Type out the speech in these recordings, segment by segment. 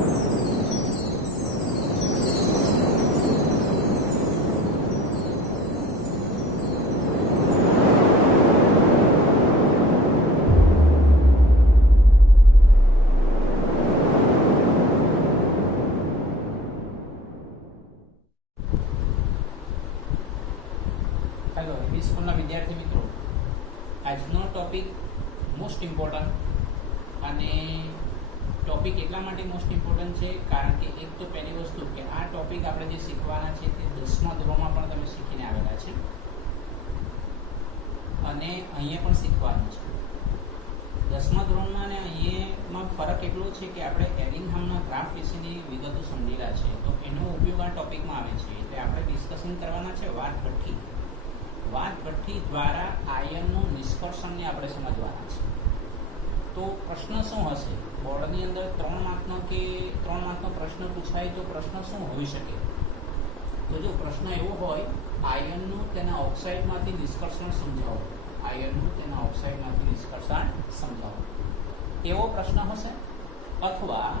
Hello એબી સ્કૂલના વિદ્યાર્થી મિત્રો, આજનો ટોપિક મોસ્ટ ઇમ્પોર્ટન્ટ. અને ટોપિક એટલા માટે મોસ્ટ ઇમ્પોર્ટન્ટ છે કારણ કે એક તો પહેલી વસ્તુ કે આ ટોપિક આપણે જે શીખવાના છે તે 10મા ધોરણમાં પણ તમે શીખીને આવેલા છે અને અહીંયા પણ શીખવાનું છે. 10મા ધોરણમાં અને અહીંયામાં ફરક એટલો છે કે આપણે એડિંગહામના ગ્રાફ વિશેની વિગતો સમજેલા છે, તો એનો ઉપયોગ આ ટોપિકમાં આવે છે. એટલે આપણે ડિસ્કશન કરવાના છે વાદભઠ્ઠી દ્વારા આયનનું નિષ્કર્ષણને આપણે સમજવાના છે. તો પ્રશ્ન શું હશે બોર્ડની અંદર? 3 માર્કનો પ્રશ્ન પૂછાય તો પ્રશ્ન શું હોઈ શકે? તો જો પ્રશ્ન એવો હોય, આયનનું તેના ઓક્સાઇડમાંથી નિષ્કર્ષણ સમજાવો, એવો પ્રશ્ન હશે. અથવા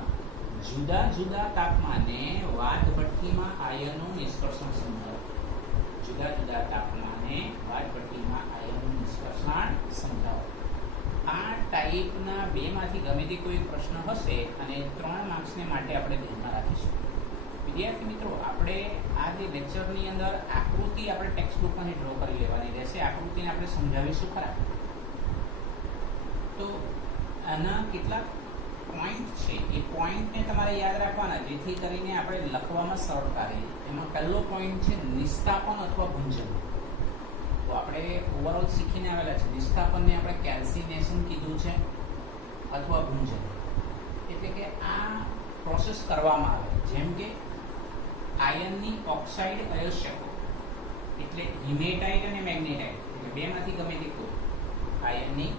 જુદા જુદા તાપમાને વાદભઠ્ઠીમાં આયનનું નિષ્કર્ષણ સમજાવો, આ ટાઈપના બેમાંથી ગમે તે કોઈ પ્રશ્ન હશે અને 3 માર્ક્સને માટે આપણે ધ્યાનમાં રાખીશું. વિદ્યાર્થી મિત્રો, આપણે આ જે લેક્ચરની અંદર આકૃતિ આપણે ટેક્સ્ટબુકમાંથી ડ્રો કરી લેવાની રહેશે. આકૃતિને આપણે સમજાવીશું ખરા. તો આના કેટલાક પોઈન્ટ છે, એ પોઈન્ટને તમારે યાદ રાખવાના જેથી કરીને આપણે લખવામાં સરળતા રહે. એમાં પહેલો પોઈન્ટ છે નિસ્તાપન અથવા ભૂંજન. તો આપણે ઓવરઓલ શીખીને આવેલા છે. નિસ્તાપનને આપણે કેલ્સિનેશન કીધું છે અથવા ભૂંજન. એટલે કે આ પ્રોસેસ કરવામાં આવે જેમ કે આયનની ઓક્સાઇડ અયસ્કો, એટલે હિમેટાઇટ અને મેગ્નેટાઇટ, એટલે બેમાંથી ગમે તે કોઈ આયનની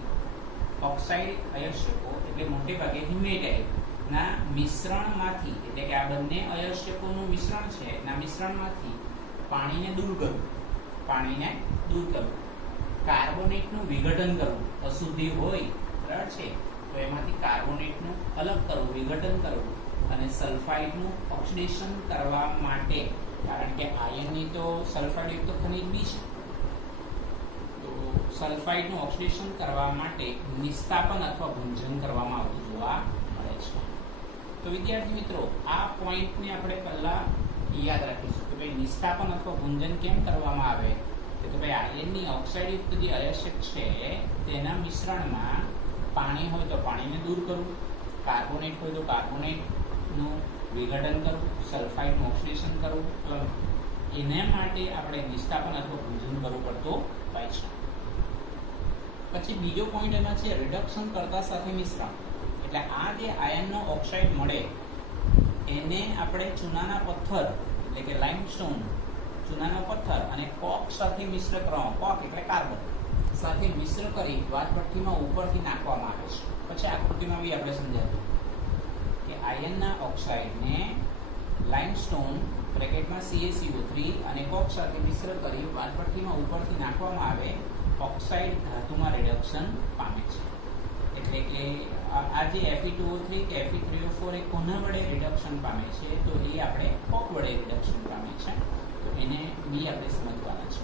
ઓક્સાઇડ અયસ્કો એટલે મોટે ભાગે હિમેટાઇટના મિશ્રણમાંથી, એટલે કે આ બંને અયસ્કોનું મિશ્રણ છે, એના મિશ્રણમાંથી પાણીને દૂર કરવું, કાર્બોનેટનું વિઘટન કરવું. અશુદ્ધિ હોય બરાબર છે તો એમાંથી કાર્બોનેટનું અલગ કરવું, વિઘટન કરવું, અને સલ્ફાઇડનું ઓક્સિડેશન કરવા માટે, કારણ કે આયનની તો સલ્ફાઇડ એક તો ખનિજ બી છે, તો સલ્ફાઇડનું ઓક્સિડેશન કરવા માટે નિસ્તાપન અથવા ભૂંજન કરવામાં આવતું જોવા મળે છે. તો વિદ્યાર્થી મિત્રો, આ પોઈન્ટને આપણે પહેલા યાદ રાખીશું કે ભાઈ નિસ્તાપન અથવા ભૂંજન કેમ કરવામાં આવે. તો ભાઈ આયનની ઓક્સાઇડયુક્ત જે અયસ્ક છે તેના મિશ્રણમાં પાણી હોય તો પાણીને દૂર કરવું, કાર્બોનેટ હોય તો કાર્બોનેટનું વિઘટન કરવું, સલ્ફાઇડનું ઓક્સિડેશન કરવું. એને માટે આપણે નિસ્તાપન અથવા ભૂંજન કરવું પડતું હોય છે. પછી બીજો પોઈન્ટ એમાં છે રિડક્શન કરતા સાથે મિશ્રણ. એટલે આ જે આયનનો ઓક્સાઇડ મળે એને આપણે ચૂનાના પથ્થર, એટલે કે લાઇમસ્ટોન, ચૂનાનો પથ્થર અને કોક સાથે મિશ્ર કરવામાં, કોક એટલે કાર્બન સાથે મિશ્ર કરી વાદભઠ્ઠીમાં ઉપરથી નાખવામાં આવે છે. પછી આકૃતિમાં બી આપણે સમજાવ્યું કે આયનના ઓક્સાઇડને લાઇમસ્ટોન બ્રેકેટમાં CaCO3 અને કોક સાથે મિશ્ર કરી વાદભઠ્ઠીમાં ઉપરથી નાખવામાં આવે, ઓક્સાઇડ ધાતુમાં રિડક્શન પામે છે. એટલે કે આ જે Fe2O3 કે Fe3O4 એ કોના વડે રિડક્શન પામે છે? તો એ આપણે કોક વડે રિડક્શન પામે છે. તો એને બી આપણે સમજવાના છે.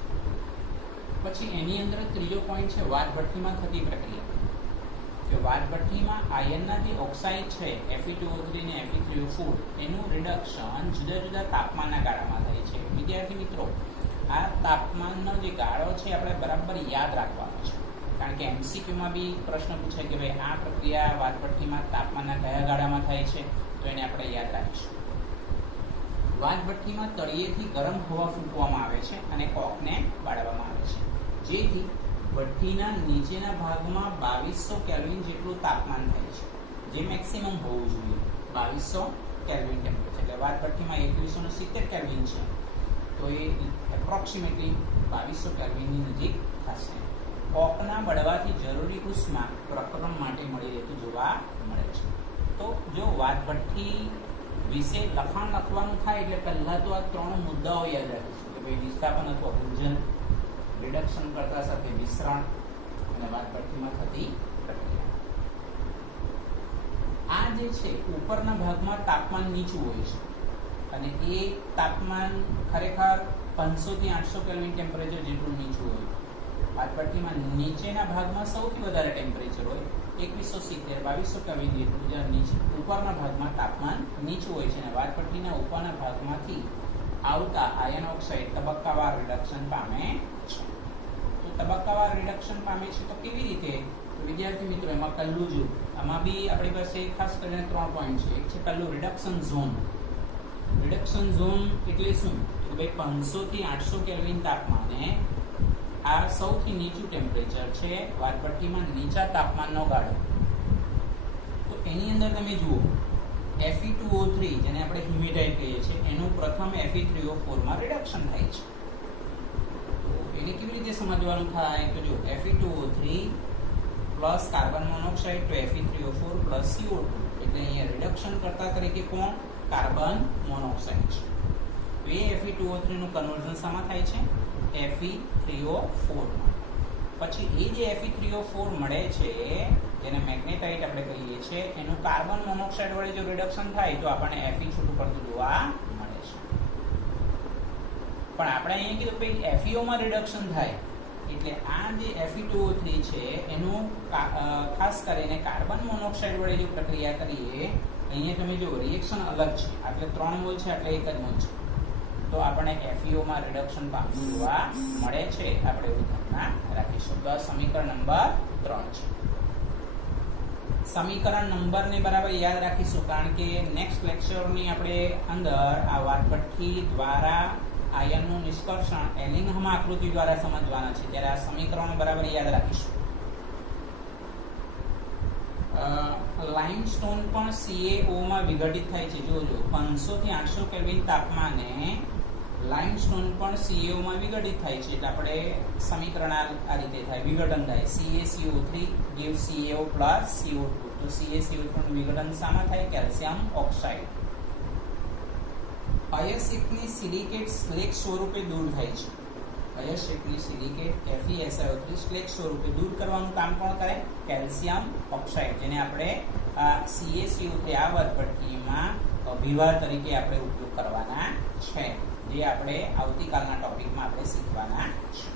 પછી એની અંદર ત્રીજો પોઈન્ટ છે વાદભઠ્ઠીમાં થતી પ્રક્રિયા. કે વાદભઠ્ઠીમાં આયનના જે ઓક્સાઇડ છે Fe2O3 અને Fe3O4 એનું રિડક્શન જુદા જુદા તાપમાનના ગાળામાં થાય છે. વિદ્યાર્થી મિત્રો, આ તાપમાનનો જે ગાળો છે આપણે બરાબર યાદ રાખવાનો છે, કારણ કે MCQમાં બી પ્રશ્ન પૂછાય કે ભાઈ આ પ્રક્રિયા વાદભઠ્ઠીમાં તાપમાનના કયા ગાળામાં થાય છે, તો એને આપણે યાદ રાખીશું. વાદભઠ્ઠીમાં તળિયેથી ગરમ હવા ફૂંકવામાં આવે છે અને કોકને બાળવામાં આવે છે, જેથી ભઠ્ઠીના નીચેના ભાગમાં 2200 કેલ્વિન જેટલું તાપમાન થાય છે, જે મેક્સિમમ હોવું જોઈએ 2200 કેલ્વિન ટેમ્પરેચર. એટલે વાદભઠ્ઠીમાં 2170 કેલ્વિન છે તો એ એપ્રોક્સિમેટલી 2200 કેલ્વિનની નજીક થશે. કોકના બળવાથી જરૂરી ઉષ્મા પ્રકરણ માટે મળી રહેતું જોવા મળે છે. તો જો વાદભઠ્ઠી વિશે લખાણ લખવાનું થાય એટલે પહેલાં તો આ 3 મુદ્દાઓ યાદ રાખીશું કે ભાઈ વિસ્થાપન અથવા ભૂંજન, રિડક્શન કરતા સાથે મિશ્રણ અને વાદભઠ્ઠીમાં થતી પ્રક્રિયા. આ જે છે ઉપરના ભાગમાં તાપમાન નીચું હોય છે અને એ તાપમાન ખરેખર 500 થી 800 કેલ્વિન ટેમ્પરેચર જેટલું નીચું હોય. વાદભઠ્ઠીમાં નીચેના ભાગમાં સૌથી વધારે ટેમ્પરેચર હોય 2170 2200 કેલ્વિન જેટલું, જ્યારે નીચે ઉપરના ભાગમાં તાપમાન નીચું હોય છે અને વાદભઠ્ઠીના ઉપરના ભાગમાંથી આવતા આયન ઓક્સાઇડ તબક્કાવાર રિડક્શન પામે છે. તો તબક્કાવાર રિડક્શન પામે છે તો કેવી રીતે? તો વિદ્યાર્થી મિત્રો એમાં પહેલું જો આમાં બી આપણી પાસે ખાસ કરીને 3 પોઈન્ટ છે. એક છે પહેલું રિડક્શન ઝોન. રિડક્શન ઝોન એટલે શું? તો ભાઈ 500 થી 800 કેલ્વિન તાપમાને આ સૌથી નીચું ટેમ્પરેચર છે વાદભઠ્ઠીમાં નીચા તાપમાનનો ગાળો. તો એની અંદર તમે જુઓ Fe2O3 જેને આપણે હ્યુમિડાઇટ કહીએ છીએ એનું પ્રથમ Fe3O4 માં રિડક્શન થાય છે. તો એને કેવી રીતે સમજવાનું થાય? તો જો Fe2O3 પ્લસ કાર્બન મોનોક્સાઇડ તો Fe3O4 પ્લસ CO2 એટલે અહીંયા રિડક્શન કરતા તરીકે કોણ? કાર્બન મોનોક્સાઇડ છે. તો એ Fe2O3 નું કન્વર્ઝન શામાં થાય છે? Fe3O4 માં. પછી એ જે Fe3O4 મળે છે જેને મેગ્નેટાઇટ આપણે કહીએ છીએ એનું કાર્બન મોનોક્સાઇડ વડે જો રિડક્શન થાય તો આપણને Fe છૂટું પડતું જોવા મળે છે. પણ આપણે અહીંયા કીધું ભાઈ FeO માં રિડક્શન થાય એટલે આ જે Fe2O3 છે એનું ખાસ કરીને કાર્બન મોનોક્સાઇડ વડે જો પ્રક્રિયા કરીએ અહીંયા તમે જો રિએક્શન અલગ છે, એટલે 3 મોલ છે એટલે 1 જ મોલ છે તો આપણને FeO માં રિડક્શન પામતું જોવા મળે છે. આપણે એવું ધ્યાનમાં રાખીશું. તો આ સમીકરણ નંબર 3 છે. સમીકરણ નંબરને બરાબર યાદ રાખીશું કારણ કે નેક્સ્ટ લેક્ચરની આપણે અંદર આ વાદભઠ્ઠી દ્વારા આયનનું નિષ્કર્ષણ એલિંગહામ આકૃતિ દ્વારા સમજવાના છે ત્યારે આ સમીકરણો બરાબર યાદ રાખીશું. લાઇમસ્ટોન પણ CaO માં વિઘટિત થાય છે. જોજો 500 થી 800 કેલ્વિન તાપમાને લાઇમસ્ટોન પણ CaO માં વિઘટિત થાય છે એટલે આપણે સમીકરણ આ રીતે થાય, વિઘટન થાય CaCO3 gives CaO plus CO2. તો CaCO3 નું વિઘટન શામાં થાય? Calcium oxide. અયસ્કની સિલિકેટ સ્લેગ સ્વરૂપે દૂર થાય છે. અયસ્કની સિલિકેટ FeSiO3 સ્લેગ સ્વરૂપે દૂર કરવાનું કામ કોણ કરે? કેલ્શિયમ ઓક્સાઇડ, જેને આપણે CaCO3 આ વાદભઠ્ઠીમાં અભિવાર તરીકે આપણે ઉપયોગ કરવાના છે, જે આપણે આવતીકાલના ટોપિકમાં આપણે શીખવાના છે.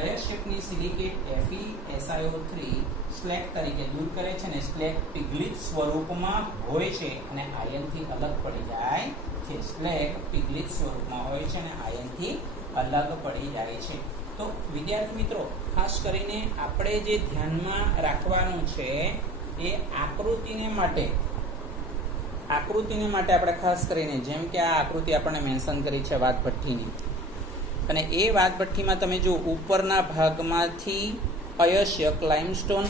અયસ્કની સિલિકેટ FeSiO3 સ્લેગ તરીકે દૂર કરે છે અને સ્લેગ પિગલિત સ્વરૂપમાં હોય છે અને આયનથી અલગ પડી જાય છે. સ્લેગ પિગલિત સ્વરૂપમાં હોય છે અને આયનથી અલગ પડી જાય છે. તો વિદ્યાર્થી મિત્રો ખાસ કરીને આપણે જે ધ્યાનમાં રાખવાનું છે એ આકૃતિને માટે આપણે ખાસ કરીને જેમ કે આ આકૃતિ આપણને મેન્શન કરી છે વાદભઠ્ઠીની, અને એ વાદભઠ્ઠીમાં તમે જો ઉપરના ભાગમાંથી અયસ્ક લાઇમસ્ટોન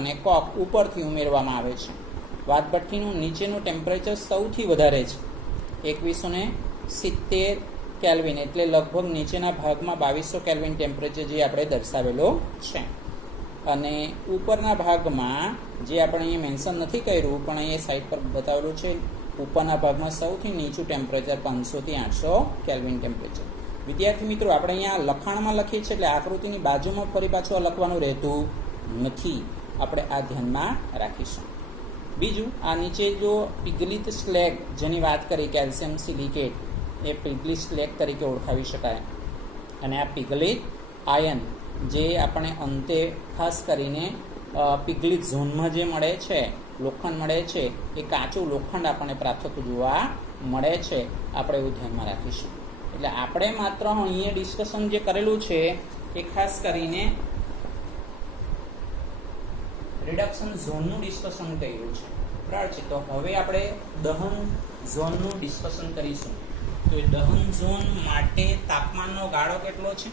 અને કોક ઉપરથી ઉમેરવામાં આવે છે. વાદભઠ્ઠીનું નીચેનું ટેમ્પરેચર સૌથી વધારે છે 2170 કેલ્વિન એટલે લગભગ નીચેના ભાગમાં 2200 કેલ્વિન ટેમ્પરેચર જે આપણે દર્શાવેલો છે. અને ઉપરના ભાગમાં જે આપણે અહીંયા મેન્શન નથી કર્યું પણ અહીંયા સાઈડ પર બતાવેલું છે, ઉપરના ભાગમાં સૌથી નીચું ટેમ્પરેચર 500 થી 800 કેલ્વિન ટેમ્પરેચર. વિદ્યાર્થી મિત્રો આપણે અહીંયા લખાણમાં લખીએ છીએ એટલે આકૃતિની બાજુમાં ફરી પાછું લખવાનું રહેતું નથી, આપણે આ ધ્યાનમાં રાખીશું. બીજું આ નીચે જો પિગલિત સ્લેગ જેની વાત કરી કેલ્શિયમ સિલિકેટ એ પિગલિત સ્લેગ તરીકે ઓળખાવી શકાય, અને આ પિગલિત આયન જે આપણે અંતે ખાસ કરીને પિગલિત ઝોનમાં જે મળે છે લોખંડ મળે છે એ કાચું લોખંડ આપણને પ્રાપ્ત થતું જોવા મળે છે, આપણે એવું ધ્યાનમાં રાખીશું. એટલે આપણે માત્ર અહીંયા ડિસ્કશન જે કરેલું છે એ ખાસ કરીને રિડક્શન ઝોનનું ડિસ્કશન કર્યું છે, બરાબર છે. તો હવે આપણે દહન ઝોનનું ડિસ્કશન કરીશું. તો દહન ઝોન માટે તાપમાનનો ગાળો કેટલો છે?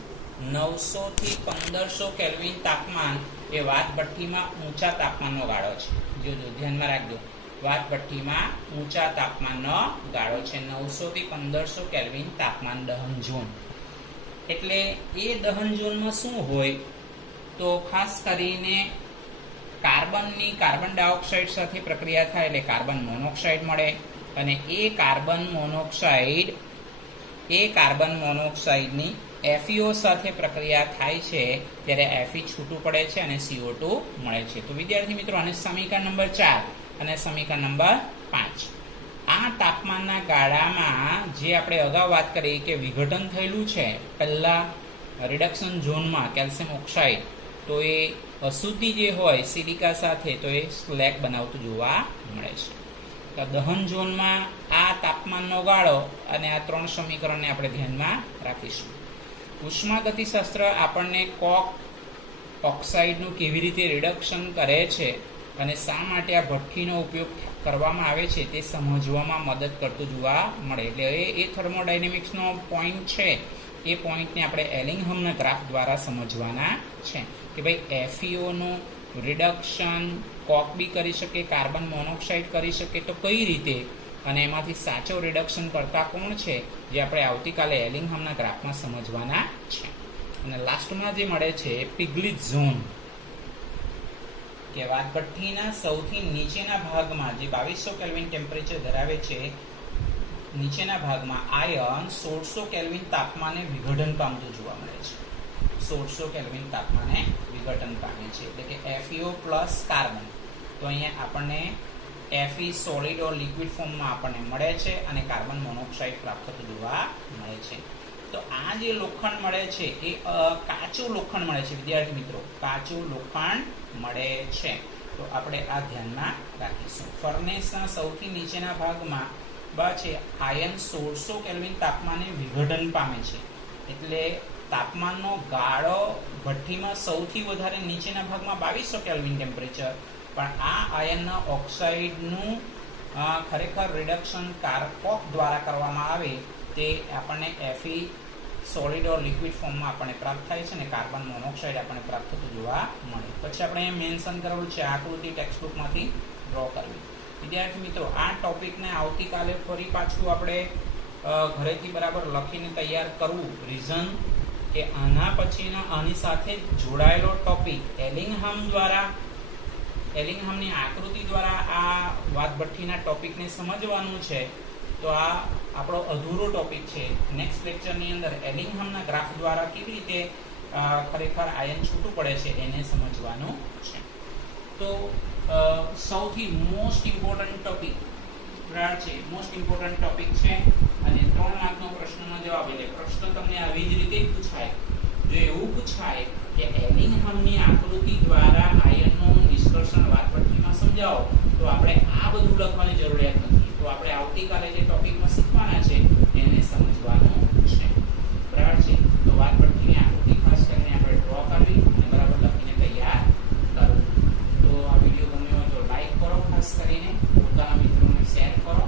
900 થી 1500 કેલ્વિન તાપમાન એ વાદભઠ્ઠીમાં ઊંચા તાપમાનનો ગાળો છે. જો ધ્યાનમાં રાખજો, વાદભઠ્ઠીમાં ઊંચા તાપમાનનો ગાળો છે 900 થી 1500 કેલ્વિન તાપમાન દહન ઝોન. એટલે એ દહન ઝોનમાં શું હોય તો ખાસ કરીને કાર્બનની કાર્બન ડાયોક્સાઇડ સાથે પ્રક્રિયા થાય એટલે કાર્બન મોનોક્સાઇડ મળે, અને એ કાર્બન મોનોક્સાઇડની FeO સાથે પ્રક્રિયા થાય છે ત્યારે Fe છૂટું પડે છે અને CO2 મળે છે. તો વિદ્યાર્થી મિત્રો, આને સમીકરણ નંબર 4 અને સમીકરણ નંબર 5. આ તાપમાનના ગાળામાં જે આપણે અગાઉ વાત કરી કે વિઘટન થયેલું છે પહેલા રિડક્શન ઝોનમાં કેલ્શિયમ ઓક્સાઇડ, તો એ અશુદ્ધિ જે હોય સિલિકા સાથે તો એ સ્લેગ બનાવતું જોવા મળે છે. તો દહન ઝોનમાં આ તાપમાનનો ગાળો અને આ 3 સમીકરણને આપણે ધ્યાનમાં રાખીશું. ઉષ્માગતિશાસ્ત્ર આપણને કોક ઓક્સાઇડનું કેવી રીતે રિડક્શન કરે છે અને શા માટે આ ભઠ્ઠીનો ઉપયોગ કરવામાં આવે છે તે સમજવામાં મદદ કરતું જોવા મળે. એટલે એ થર્મોડાયનેમિક્સનો પોઈન્ટ છે, એ પોઈન્ટને આપણે એલિંગહામના ગ્રાફ દ્વારા સમજવાના છે કે ભાઈ FeOનું રિડક્શન કોક બી કરી શકે, કાર્બન મોનોક્સાઇડ કરી શકે, તો કઈ રીતે, અને એમાંથી સાચો રિડક્શન કરતા કોણ છે, જે આપણે આવતીકાલે એલિંગહામના ગ્રાફમાં સમજવાના છે. અને લાસ્ટમાં જે મળે છે પિગલિટ ઝોન, કે વાતભઠ્ઠીના સૌથી નીચેના ભાગમાં જે 2200 કેલ્વિન ટેમ્પરેચર ધરાવે છે, નીચેના ભાગમાં આયર્ન 1600 કેલ્વિન તાપમાને વિઘટન પામતું જોવા મળે છે. 1600 કેલ્વિન તાપમાને વિઘટન પામે છે, એટલે કે FeO પ્લસ કાર્બન. તો અહીંયા આપણને Fe સોલિડ ઓર લિક્વિડ ફોર્મમાં આપણને મળે છે અને કાર્બન મોનોક્સાઇડ પ્રાપ્ત થતું જોવા મળે છે. તો આ જે લોખંડ મળે છે એ કાચું લોખંડ મળે છે વિદ્યાર્થી મિત્રો, કાચું લોખંડ મળે છે. તો આપણે આ ધ્યાનમાં રાખીશું. ફર્નેસના સૌથી નીચેના ભાગમાં છે આયર્ન 1600 કેલ્વિન તાપમાને વિઘટન પામે છે, એટલે તાપમાનનો ગાળો ભઠ્ઠીમાં સૌથી વધારે નીચેના ભાગમાં 2200 કેલ્વિન ટેમ્પરેચર, પણ આ આયર્નના ઓક્સાઇડનું ખરેખર રિડક્શન કોક દ્વારા કરવામાં આવે તે આપણને Fe સોલિડ ઓર લિક્વિડ ફોર્મમાં આપણને પ્રાપ્ત થાય છે અને કાર્બન મોનોક્સાઇડ આપણને પ્રાપ્ત થતું જોવા મળે. પછી આપણે અહીંયા મેન્શન કરેલું છે આકૃતિ ટેક્સ્ટબુકમાંથી ડ્રો કરવી. વિદ્યાર્થી મિત્રો, આ ટોપિકને આવતીકાલે ફરી પાછું આપણે ઘરેથી બરાબર લખીને તૈયાર કરવું. રીઝન કે આના પછીનો આની સાથે જોડાયેલો ટોપિક એલિંગહામની આકૃતિ દ્વારા આ વાતભઠ્ઠીના ટોપિકને સમજવાનું છે. તો આ આપણો અધૂરો ટોપિક છે. નેક્સ્ટ લેક્ચરની અંદર એલિંગહામના ગ્રાફ દ્વારા કેવી રીતે ખરેખર આયર્ન છૂટું પડે છે એને સમજવાનું છે. તો સૌથી મોસ્ટ ઇમ્પોર્ટન્ટ ટોપિક છે, મોસ્ટ ઇમ્પોર્ટન્ટ ટોપિક છે અને 3 માર્કનો પ્રશ્નનો જવાબ. એટલે પ્રશ્ન તમને આવી જ રીતે પૂછાય. જો એવું પૂછાય કે એલિંગહામની આકૃતિ દ્વારા આયર્નનું નિષ્કર્ષણ વાતભઠ્ઠીમાં સમજાવો, તો આપણે આ બધું લખવાની જરૂરિયાત નથી. તો આપણે આવતીકાલે જે ટોપિકમાં શીખવાના છે એને સમજવાનું છે. બરાબર છે? તો વાતભઠ્ઠીની આકૃતિ ખાસ કરીને આપણે ડ્રો કરવી અને બરાબર લખીને તૈયાર કરવું. તો આ વિડીયો ગમ્યો હોય તો લાઈક કરો, ખાસ કરીને પોતાના મિત્રોને શેર કરો.